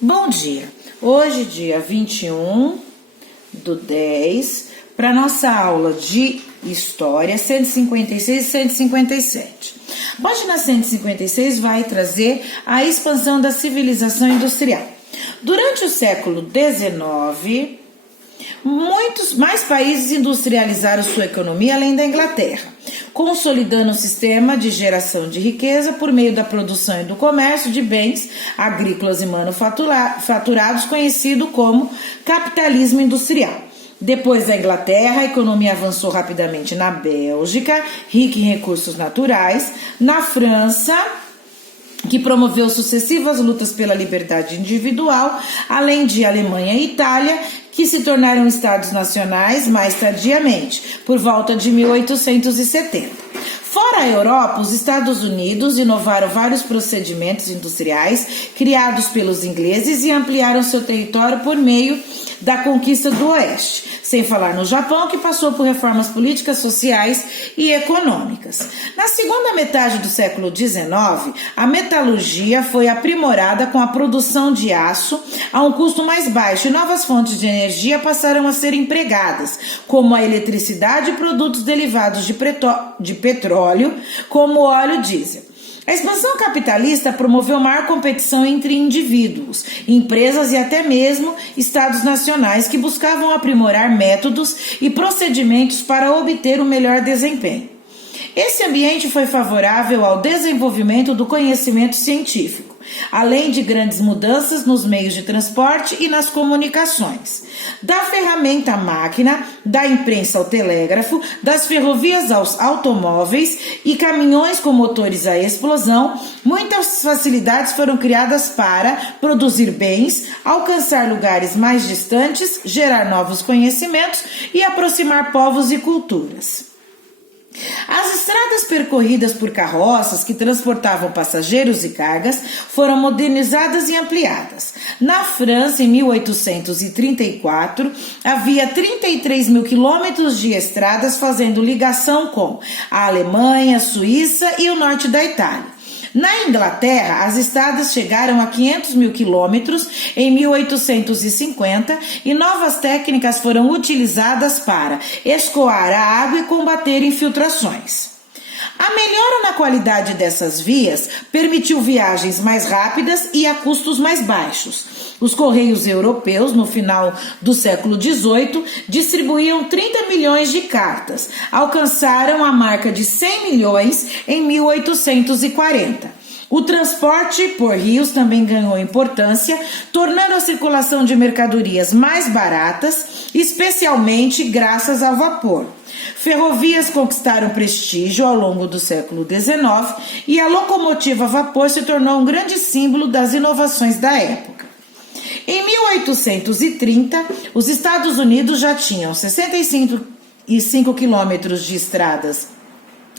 Bom dia! Hoje, dia 21/10, para nossa aula de História 156 e 157. A página 156 vai trazer a expansão da civilização industrial. Durante o século XIX, muitos mais países industrializaram sua economia além da Inglaterra, consolidando um sistema de geração de riqueza por meio da produção e do comércio de bens agrícolas e manufaturados, conhecido como capitalismo industrial. Depois da Inglaterra, a economia avançou rapidamente na Bélgica, rica em recursos naturais, na França, que promoveu sucessivas lutas pela liberdade individual, além de Alemanha e Itália, que se tornaram estados nacionais mais tardiamente, por volta de 1870. Fora a Europa, os Estados Unidos inovaram vários procedimentos industriais criados pelos ingleses e ampliaram seu território por meio da conquista do Oeste, sem falar no Japão, que passou por reformas políticas, sociais e econômicas. Na segunda metade do século XIX, a metalurgia foi aprimorada com a produção de aço a um custo mais baixo e novas fontes de energia passaram a ser empregadas, como a eletricidade e produtos derivados de petróleo, como o óleo diesel. A expansão capitalista promoveu maior competição entre indivíduos, empresas e até mesmo estados nacionais que buscavam aprimorar métodos e procedimentos para obter um melhor desempenho. Esse ambiente foi favorável ao desenvolvimento do conhecimento científico, além de grandes mudanças nos meios de transporte e nas comunicações. Da ferramenta à máquina, da imprensa ao telégrafo, das ferrovias aos automóveis e caminhões com motores à explosão, muitas facilidades foram criadas para produzir bens, alcançar lugares mais distantes, gerar novos conhecimentos e aproximar povos e culturas. As estradas percorridas por carroças que transportavam passageiros e cargas foram modernizadas e ampliadas. Na França, em 1834, havia 33 mil quilômetros de estradas fazendo ligação com a Alemanha, a Suíça e o norte da Itália. Na Inglaterra, as estradas chegaram a 500 mil quilômetros em 1850 e novas técnicas foram utilizadas para escoar a água e combater infiltrações. A melhora na qualidade dessas vias permitiu viagens mais rápidas e a custos mais baixos. Os Correios europeus, no final do século XVIII, distribuíam 30 milhões de cartas. Alcançaram a marca de 100 milhões em 1840. O transporte por rios também ganhou importância, tornando a circulação de mercadorias mais baratas, especialmente graças ao vapor. Ferrovias conquistaram prestígio ao longo do século XIX e a locomotiva a vapor se tornou um grande símbolo das inovações da época. Em 1830, os Estados Unidos já tinham 65 quilômetros de estradas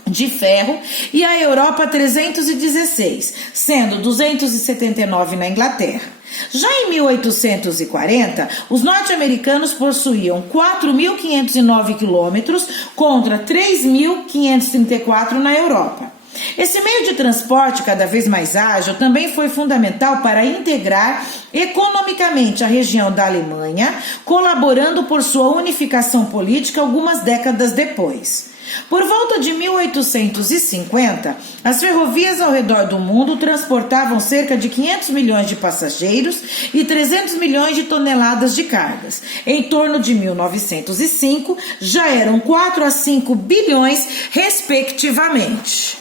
de ferro e a Europa 316, sendo 279 na Inglaterra. Já em 1840, os norte-americanos possuíam 4.509 quilômetros contra 3.534 na Europa. Esse meio de transporte cada vez mais ágil também foi fundamental para integrar economicamente a região da Alemanha, colaborando por sua unificação política algumas décadas depois. Por volta de 1850, as ferrovias ao redor do mundo transportavam cerca de 500 milhões de passageiros e 300 milhões de toneladas de cargas. Em torno de 1905, já eram 4 a 5 bilhões, respectivamente.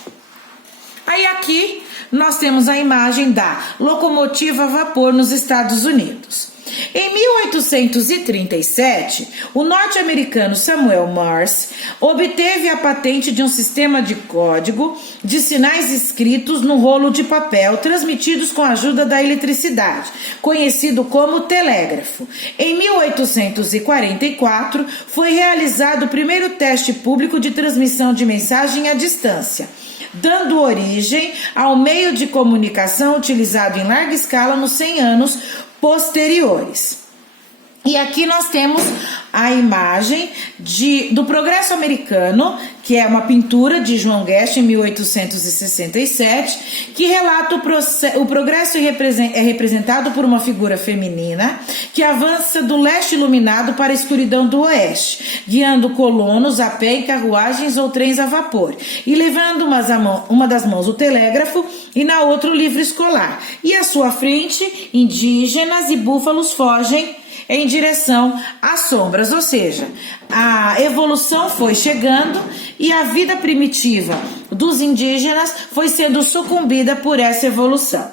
Aí aqui nós temos a imagem da locomotiva a vapor nos Estados Unidos. Em 1837, o norte-americano Samuel Morse obteve a patente de um sistema de código de sinais escritos no rolo de papel transmitidos com a ajuda da eletricidade, conhecido como telégrafo. Em 1844, foi realizado o primeiro teste público de transmissão de mensagem à distância, dando origem ao meio de comunicação utilizado em larga escala nos 100 anos posteriores. E aqui nós temos a imagem do Progresso Americano, que é uma pintura de João Guest em 1867, que relata o progresso é representado por uma figura feminina que avança do leste iluminado para a escuridão do oeste, guiando colonos a pé em carruagens ou trens a vapor, e levando uma das mãos o telégrafo e na outra o livro escolar. E à sua frente, indígenas e búfalos fogem em direção às sombras, ou seja, a evolução foi chegando e a vida primitiva dos indígenas foi sendo sucumbida por essa evolução.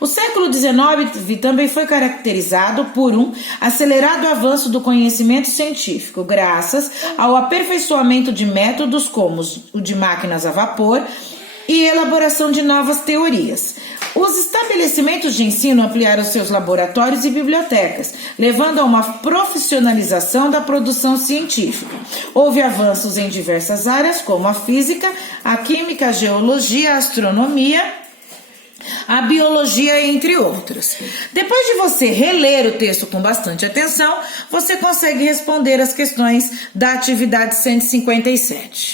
O século XIX também foi caracterizado por um acelerado avanço do conhecimento científico, graças ao aperfeiçoamento de métodos como o de máquinas a vapor e elaboração de novas teorias. Os estabelecimentos de ensino ampliaram seus laboratórios e bibliotecas, levando a uma profissionalização da produção científica. Houve avanços em diversas áreas, como a física, a química, a geologia, a astronomia, a biologia, entre outros. Depois de você reler o texto com bastante atenção, você consegue responder as questões da atividade 157.